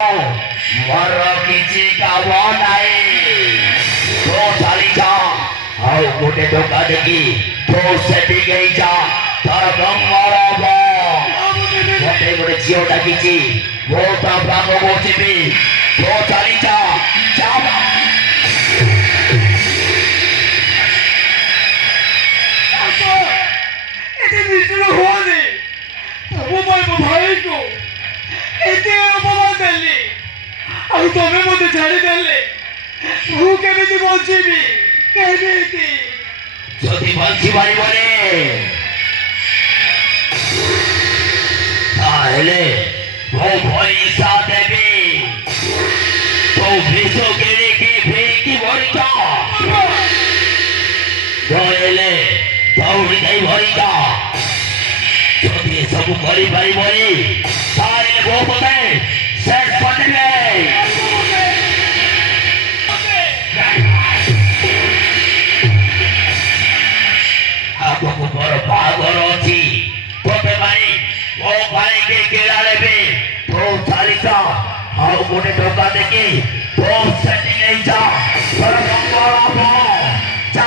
ମୋର କିଛି କାମ ନାହିଁ ତୁ ଚାଲିଯା ଆଉ ଗୋଟେ ଟୋକା ଦେଖି ତୁ ସେଠିକି ଯା ତୋର ମଙ୍ଗଳ ହବ ମତେ ଗୋଟେ ଝିଅ ଡାକିଛି ମୁଁ ତା ପାଖକୁ ଯିବି ତୁ ଚାଲିଯା ଯା এতে নিষ্ঠুর হওয়ানি তবু বলবো ভাইকে এতে অপমান দেলি ଆଉ ତମେ ମୋତେ ଛାଡ଼ିଦେଲେ ମୁଁ କେମିତି ବଞ୍ଚିବି କେମିତି ଯଦି ବଞ୍ଚି ପାରିବନି ତାହେଲେ ମୁଁ ପଇସା ଦେବି ତୁ ବିଷ କିଣିକି ପିଇକି ମରିଯା ରହିଲେ ଦୌଡ଼ି ଯାଇ ମରିଯା ଯଦି ଏସବୁ କରିପାରିବନି ତାହେଲେ ମୋ ପଟେ ଶେଷ କରିଦେବେ ଆଗକୁ ମୋର ବାହାଘର ଅଛି ତୋତେ ପାଇଁ ମୋ ଭାଇକି କିଣା ନେବି ତୁ ଚାଲିଯା ଆଉ ଗୋଟେ ଟଙ୍କା ଦେଖି ତୁ ସେଠି ନେଇଯା ତୋର ମଙ୍ଗଳ ହବ ଯା